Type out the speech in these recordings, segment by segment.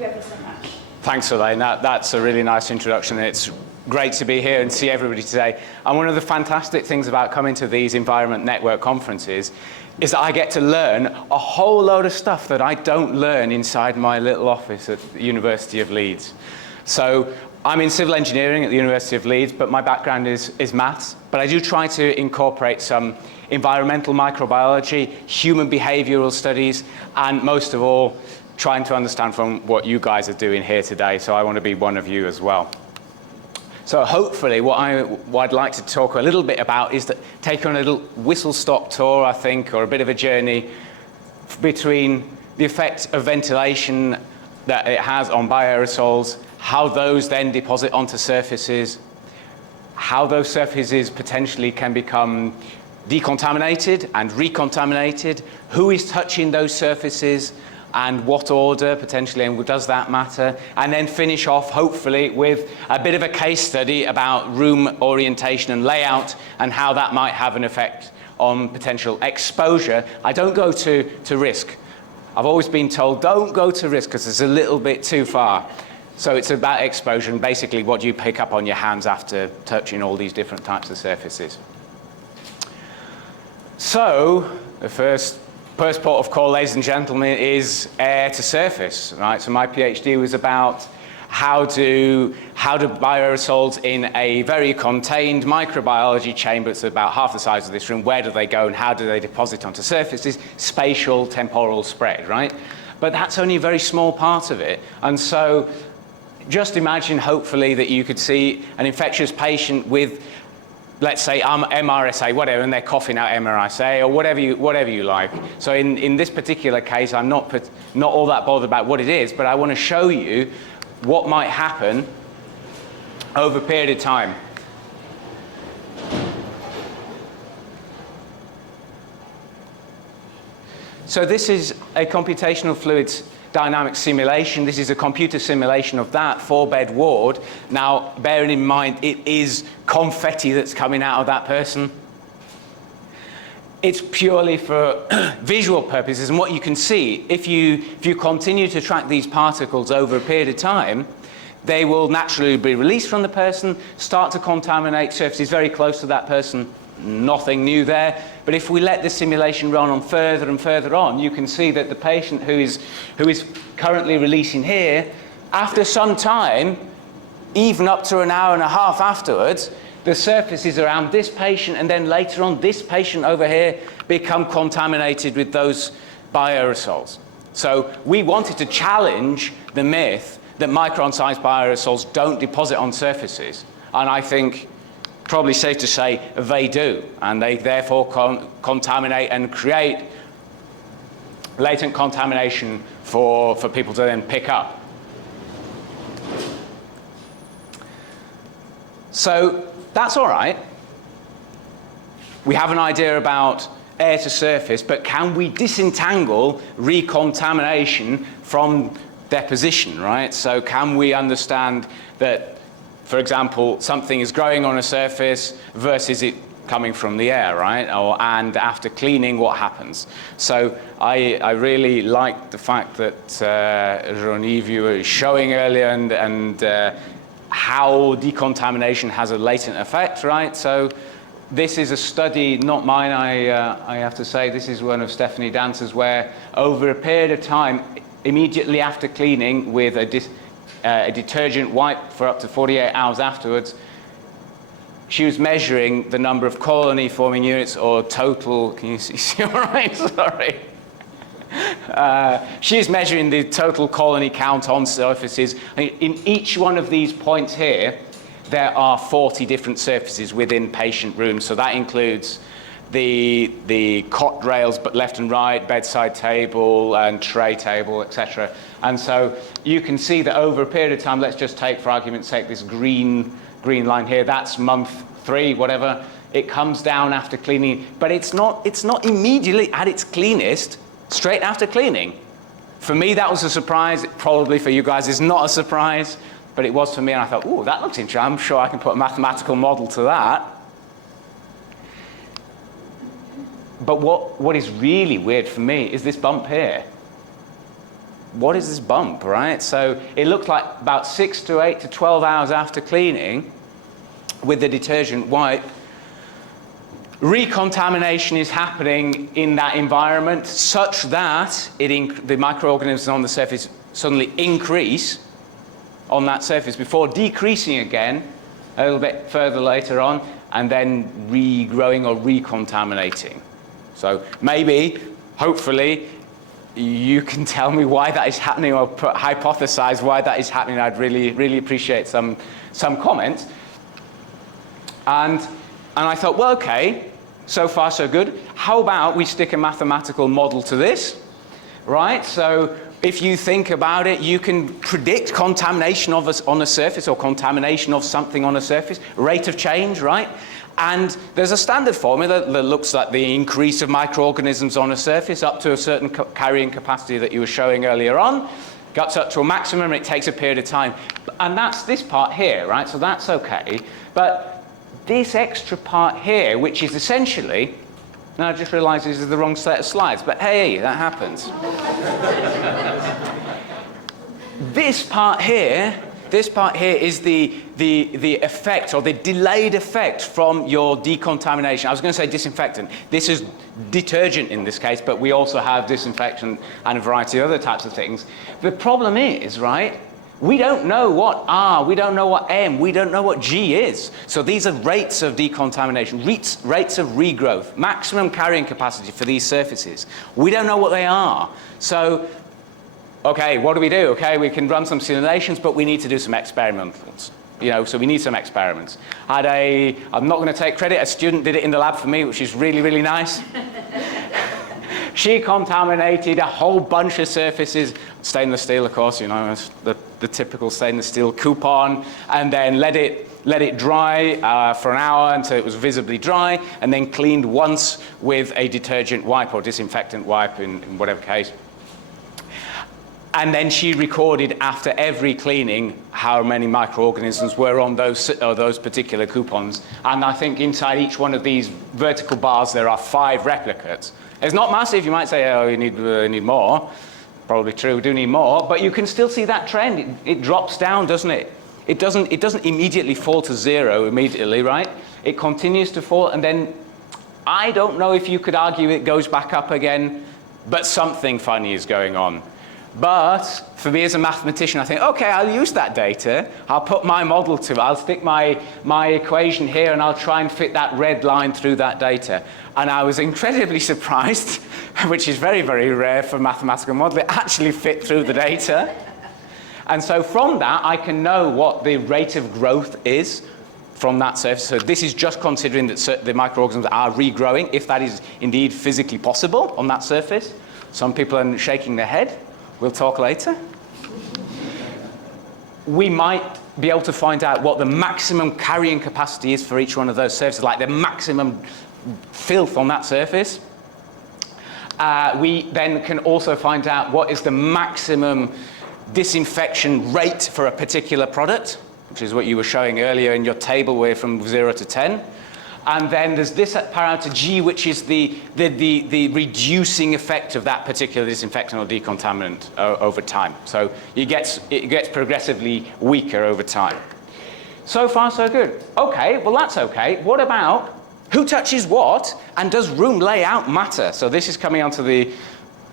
you ever so much. Thanks, Elaine. That's a really nice introduction. It's great to be here and see everybody today. And one of the fantastic things about coming to these Environment Network conferences is that I get to learn a whole load of stuff that I don't learn inside my little office at the University of Leeds. So I'm in civil engineering at the University of Leeds, but my background is maths. But I do try to incorporate some environmental microbiology, human behavioral studies, and most of all, trying to understand from what you guys are doing here today. So I want to be one of you as well. So hopefully what I'd like to talk a little bit about is to take on a little whistle-stop tour, I think, or a bit of a journey between the effect of ventilation that it has on bioaerosols, how those then deposit onto surfaces, how those surfaces potentially can become decontaminated and recontaminated, who is touching those surfaces, and what order potentially, and does that matter? And then finish off, hopefully, with a bit of a case study about room orientation and layout and how that might have an effect on potential exposure. I don't go to risk. I've always been told, don't go to risk because it's a little bit too far. So it's about exposure and basically what you pick up on your hands after touching all these different types of surfaces. So the first port of call, ladies and gentlemen, is air to surface, right? So my PhD was about how do bioaerosols in a very contained microbiology chamber, it's about half the size of this room, where do they go and how do they deposit onto surfaces? Spatial, temporal spread, right? But that's only a very small part of it. And so just imagine, hopefully, that you could see an infectious patient with, let's say, MRSA, whatever, and they're coughing out MRSA, or whatever you like. So in this particular case, I'm not all that bothered about what it is, but I want to show you what might happen over a period of time. So this is a computational fluids dynamic simulation. This is a computer simulation of that 4-bed ward. Now, bearing in mind, it is confetti that's coming out of that person. It's purely for visual purposes, and what you can see, if you continue to track these particles over a period of time, they will naturally be released from the person, start to contaminate surfaces very close to that person. Nothing new there. But if we let the simulation run on further and further on, you can see that the patient who is currently releasing here, after some time, even up to an hour and a half afterwards, the surfaces around this patient and then later on this patient over here become contaminated with those bioaerosols. So we wanted to challenge the myth that micron-sized bioaerosols don't deposit on surfaces. And I think probably safe to say they do, and they therefore contaminate and create latent contamination for people to then pick up. So that's all right. We have an idea about air to surface, but can we disentangle recontamination from deposition, right? So can we understand that, for example, something is growing on a surface versus it coming from the air, right? And after cleaning, what happens? So I really like the fact that Jean-Yves was showing earlier and how decontamination has a latent effect, right? So this is a study, not mine, I have to say. This is one of Stephanie Dancer's, where over a period of time, immediately after cleaning with a detergent wipe for up to 48 hours afterwards, she was measuring the number of colony forming units or total, can you see all right? Sorry. She's measuring the total colony count on surfaces. In each one of these points here, there are 40 different surfaces within patient rooms. So that includes the cot rails, but left and right, bedside table and tray table, etc. And so you can see that over a period of time, let's just take, for argument's sake, this green line here, that's month 3, whatever. It comes down after cleaning, but it's not immediately at its cleanest, straight after cleaning. For me, that was a surprise. Probably for you guys, it's not a surprise, but it was for me, and I thought, oh, that looks interesting. I'm sure I can put a mathematical model to that. But what is really weird for me is this bump here. what is this bump, right? So it looked like about 6 to 8 to 12 hours after cleaning with the detergent wipe, recontamination is happening in that environment such that the microorganisms on the surface suddenly increase on that surface before decreasing again a little bit further later on, and then regrowing or recontaminating. So maybe, hopefully, you can tell me why that is happening, or hypothesize why that is happening. I'd really, really appreciate some comments. And I thought, well, okay, so far so good. How about we stick a mathematical model to this, right? So if you think about it, you can predict contamination on a surface, or contamination of something on a surface, rate of change, right? And there's a standard formula that looks at the increase of microorganisms on a surface up to a certain carrying capacity that you were showing earlier on. Gets up to a maximum, and it takes a period of time. And that's this part here, right? So that's okay. But this extra part here, which is essentially, now I just realized this is the wrong set of slides, but hey, that happens. This part here is the effect, or the delayed effect from your decontamination. I was going to say disinfectant. This is detergent in this case, but we also have disinfectant and a variety of other types of things. The problem is, right, we don't know what R, we don't know what M, we don't know what G is. So these are rates of decontamination, rates of regrowth, maximum carrying capacity for these surfaces. We don't know what they are. So, okay, what do? Okay, we can run some simulations, but we need to do some experimentals. So we need some experiments. I'm not going to take credit, a student did it in the lab for me, which is really, really nice. She contaminated a whole bunch of surfaces, stainless steel, of course, it's the typical stainless steel coupon, and then let it dry for an hour until it was visibly dry, and then cleaned once with a detergent wipe or disinfectant wipe in whatever case. And then she recorded after every cleaning how many microorganisms were on those particular coupons. And I think inside each one of these vertical bars there are 5 replicates. It's not massive. You might say, oh, you need more. Probably true, we do need more. But you can still see that trend. It drops down, doesn't it? It doesn't immediately fall to 0 immediately, right? It continues to fall, and then I don't know if you could argue it goes back up again, but something funny is going on. But for me as a mathematician, I think, okay, I'll use that data. I'll put my model to it. I'll stick my equation here, and I'll try and fit that red line through that data. And I was incredibly surprised, which is very, very rare for mathematical modeling, it actually fit through the data. And so from that, I can know what the rate of growth is from that surface. So this is just considering that the microorganisms are regrowing, if that is indeed physically possible on that surface. Some people are shaking their head. We'll talk later. We might be able to find out what the maximum carrying capacity is for each one of those surfaces, like the maximum filth on that surface. We then can also find out what is the maximum disinfection rate for a particular product, which is what you were showing earlier in your table, where from 0 to 10. And then there's this parameter G, which is the reducing effect of that particular disinfectant or decontaminant over time. So it gets progressively weaker over time. So far, so good. Okay, well that's okay. What about who touches what, and does room layout matter? So this is coming on to the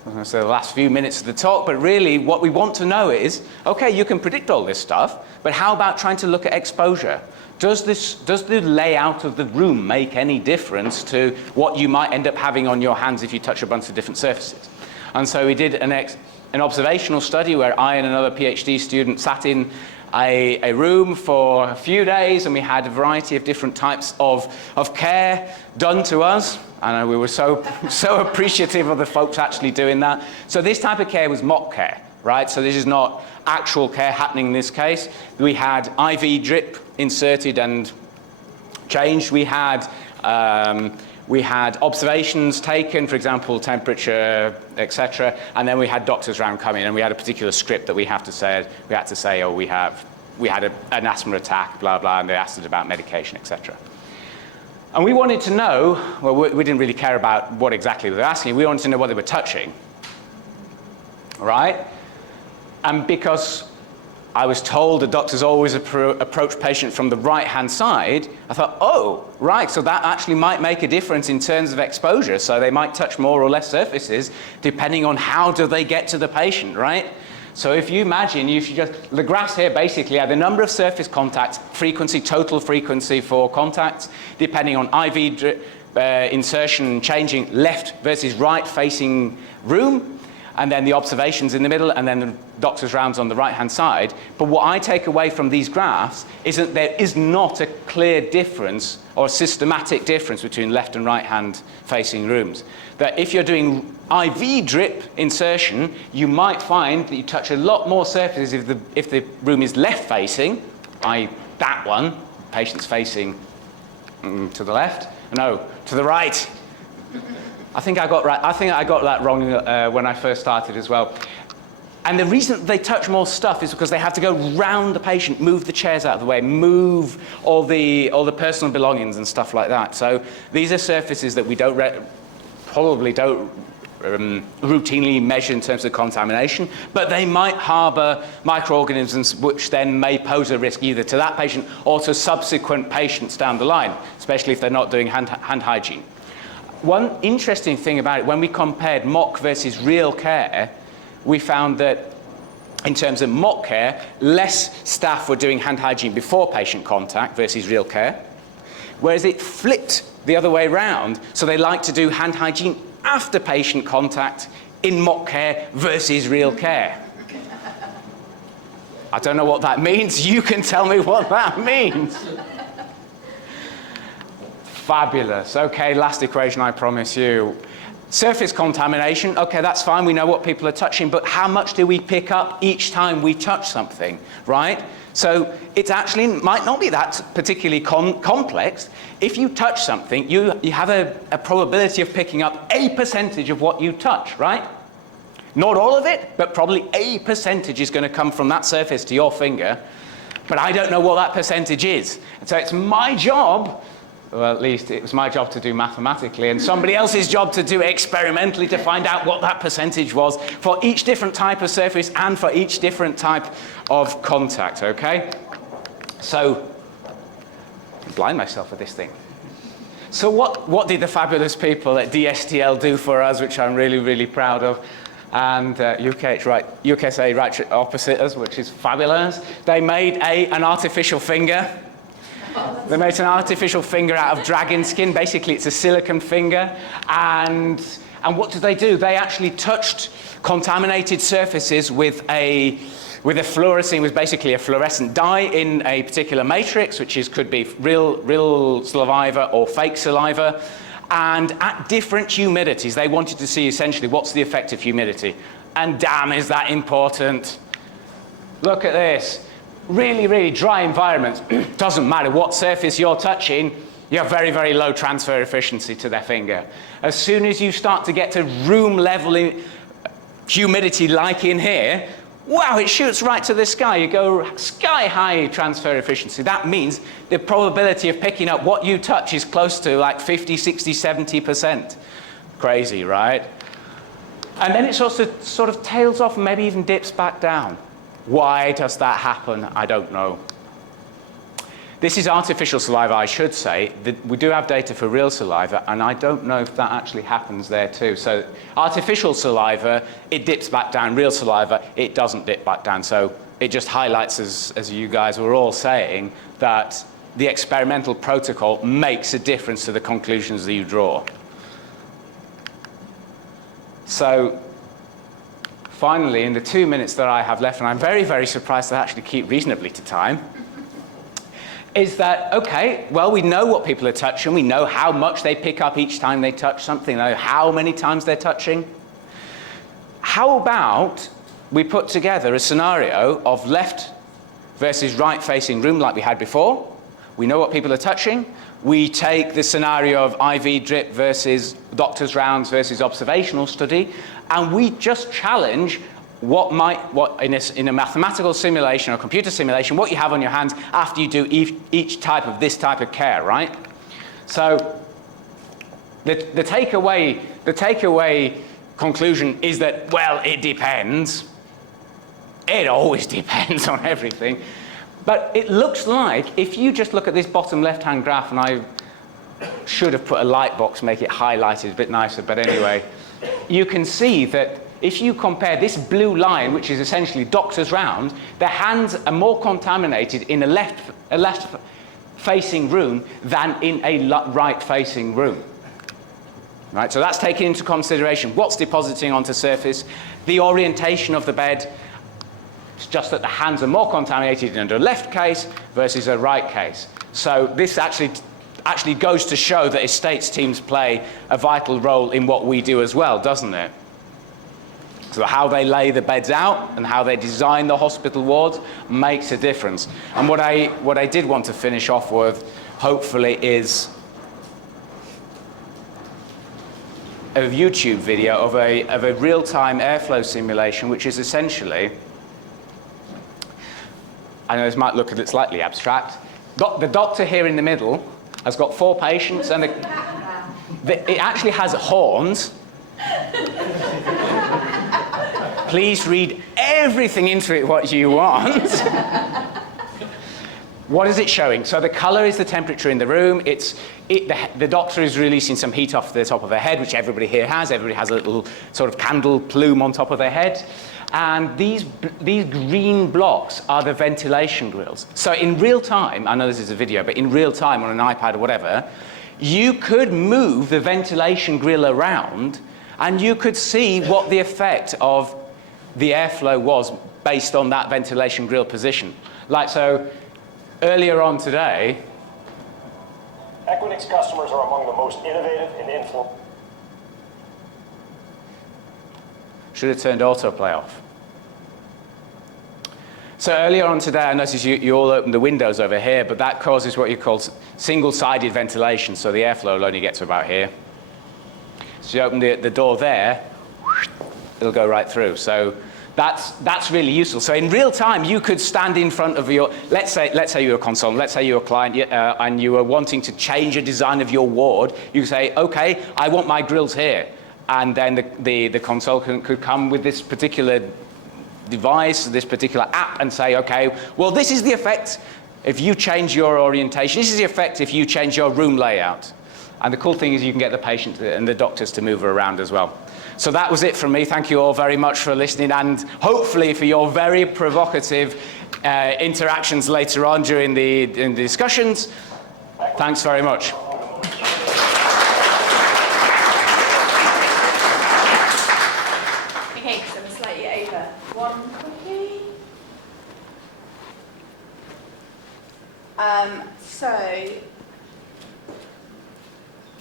last few minutes of the talk, but really what we want to know is, okay, you can predict all this stuff, but how about trying to look at exposure? Does the layout of the room make any difference to what you might end up having on your hands if you touch a bunch of different surfaces? And so we did an observational study where I and another PhD student sat in a room for a few days, and we had a variety of different types of care done to us. And we were so appreciative of the folks actually doing that. So this type of care was mock care, right? So this is not actual care happening in this case. We had IV drip inserted and changed. We had observations taken, for example, temperature, etc. And then we had doctors around coming, and we had a particular script that we had to say, oh, we had an asthma attack, blah, blah, and they asked us about medication, etc. And we wanted to know, well, we didn't really care about what exactly they were asking. We wanted to know what they were touching, right? And because I was told that doctors always approach patients from the right-hand side, I thought, oh, right, so that actually might make a difference in terms of exposure. So they might touch more or less surfaces depending on how do they get to the patient, right? So if you imagine, the graphs here basically are the number of surface contacts, frequency, total frequency for contacts, depending on IV drip, insertion changing left versus right facing room, and then the observations in the middle, and then the doctor's rounds on the right-hand side. But what I take away from these graphs is that there is not a clear difference or a systematic difference between left and right-hand facing rooms. That if you're doing IV drip insertion, you might find that you touch a lot more surfaces if the room is left facing, i.e. that one, patient's facing to the left, no, to the right. I think I got that wrong when I first started as well. And the reason they touch more stuff is because they have to go round the patient, move the chairs out of the way, move all the personal belongings and stuff like that. So these are surfaces that we probably don't routinely measure in terms of contamination, but they might harbour microorganisms which then may pose a risk either to that patient or to subsequent patients down the line, especially if they're not doing hand hygiene. One interesting thing about it, when we compared mock versus real care, we found that in terms of mock care, less staff were doing hand hygiene before patient contact versus real care, whereas it flipped the other way around, so they like to do hand hygiene after patient contact in mock care versus real care. I don't know what that means. You can tell me what that means. Fabulous. Okay, last equation, I promise you. Surface contamination, okay, that's fine. We know what people are touching, but how much do we pick up each time we touch something, right? So it actually might not be that particularly complex. If you touch something, you have a probability of picking up a percentage of what you touch, right? Not all of it, but probably a percentage is going to come from that surface to your finger. But I don't know what that percentage is. So it's my job, well, at least it was my job to do mathematically, and somebody else's job to do experimentally to find out what that percentage was for each different type of surface and for each different type of contact, okay? So, I blind myself with this thing. So what did the fabulous people at DSTL do for us, which I'm really, really proud of? And UKSA right opposite us, which is fabulous. They made an artificial finger. They made an artificial finger out of dragon skin. Basically, it's a silicone finger. And what did they do? They actually touched contaminated surfaces with a fluorescent, was basically a fluorescent dye in a particular matrix, which could be real saliva or fake saliva. And at different humidities, they wanted to see essentially what's the effect of humidity. And damn, is that important. Look at this. Really, really dry environments, doesn't matter what surface you're touching, you have very, very low transfer efficiency to their finger. As soon as you start to get to room level humidity like in here, wow, it shoots right to the sky. You go sky high transfer efficiency. That means the probability of picking up what you touch is close to like 50, 60, 70%. Crazy, right? And then it sort of tails off and maybe even dips back down. Why does that happen? I don't know. This is artificial saliva, I should say. We do have data for real saliva, and I don't know if that actually happens there too. So artificial saliva, it dips back down. Real saliva, it doesn't dip back down. So it just highlights, as you guys were all saying, that the experimental protocol makes a difference to the conclusions that you draw. So finally, in the 2 minutes that I have left, and I'm very, very surprised to actually keep reasonably to time, is that, okay, well, we know what people are touching. We know how much they pick up each time they touch something. We know how many times they're touching. How about we put together a scenario of left versus right-facing room like we had before? We know what people are touching. We take the scenario of IV drip versus doctor's rounds versus observational study, and we just challenge what in a mathematical simulation or computer simulation, what you have on your hands after you do each type of this type of care, right? So the takeaway conclusion is that, well, it depends. It always depends on everything. But it looks like, if you just look at this bottom left-hand graph, and I should have put a light box, make it highlighted a bit nicer, but anyway, you can see that if you compare this blue line, which is essentially doctors round, their hands are more contaminated in a left-facing room than in a right-facing room. Right, so that's taken into consideration. What's depositing onto surface, the orientation of the bed. It's just that the hands are more contaminated in a left case versus a right case. So this actually goes to show that estates teams play a vital role in what we do as well, doesn't it? So how they lay the beds out and how they design the hospital wards makes a difference. And what I did want to finish off with, hopefully, is a YouTube video of a real-time airflow simulation, which is essentially, I know this might look a bit slightly abstract, the doctor here in the middle has got 4 patients, and it actually has horns. Please read everything into it what you want. What is it showing? So the color is the temperature in the room. The doctor is releasing some heat off the top of their head, which everybody here has. Everybody has a little sort of candle plume on top of their head. And these green blocks are the ventilation grills. So in real time, I know this is a video, but in real time on an iPad or whatever, you could move the ventilation grill around and you could see what the effect of the airflow was based on that ventilation grill position. Like so, earlier on today, Equinix customers are among the most innovative and influential. Should have turned autoplay off. So earlier on today, I noticed you all opened the windows over here, but that causes what you call single-sided ventilation, so the airflow will only get to about here. So you open the door there, it'll go right through. So that's really useful. So in real time, you could stand in front of your, let's say you're a consultant, let's say you're a client, and you are wanting to change a design of your ward. You say, okay, I want my grills here. And then the consultant could come with this particular device, this particular app, and say, okay, well, this is the effect if you change your orientation. This is the effect if you change your room layout. And the cool thing is you can get the patient and the doctors to move around as well. So that was it from me. Thank you all very much for listening, and hopefully for your very provocative interactions later on during the discussions. Thanks very much. Okay, so we're slightly over. One quickly. So,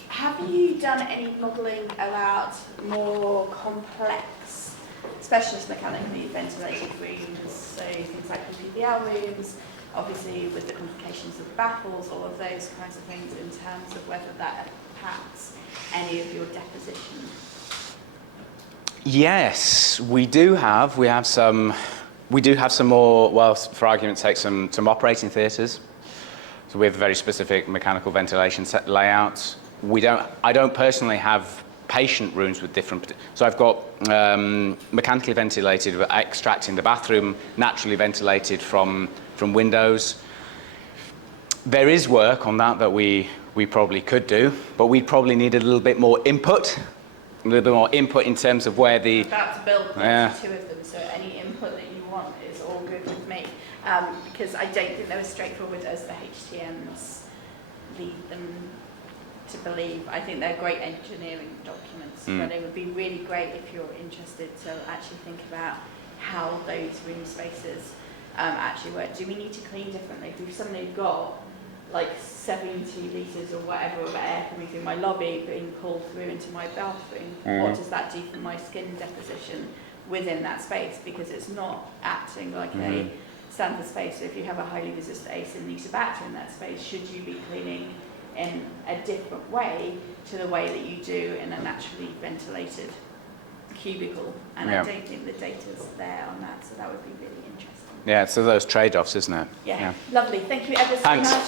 have you done any modelling about more complex specialist mechanically ventilated rooms, so things like PPL rooms, obviously with the complications of baffles, all of those kinds of things, in terms of whether that impacts any of your deposition? Yes, we do have some more, well, for argument's sake, some operating theatres. So we have very specific mechanical ventilation set layouts. I don't personally have patient rooms with different, so I've got mechanically ventilated, extracting the bathroom, naturally ventilated from windows. There is work on that we probably could do, but we'd probably need a little bit more input. A little bit more input in terms of where the... I'm about to build 2 of them, so any input that you want is all good with me. Because I don't think they're as straightforward as the HTMs lead them to believe. I think they're great engineering documents, but it would be really great if you're interested to actually think about how those room spaces actually work. Do we need to clean differently? If suddenly got like 70 litres or whatever of air coming through my lobby being pulled through into my bathroom, what does that do for my skin deposition within that space? Because it's not acting like a standard space. So if you have a highly resistant ACE and Nitrobacter in that space, should you be cleaning in a different way to the way that you do in a naturally ventilated cubicle? And I don't think the data's there on that, so that would be really interesting. Yeah, so those trade-offs, isn't it? Yeah. Lovely. Thank you ever so much.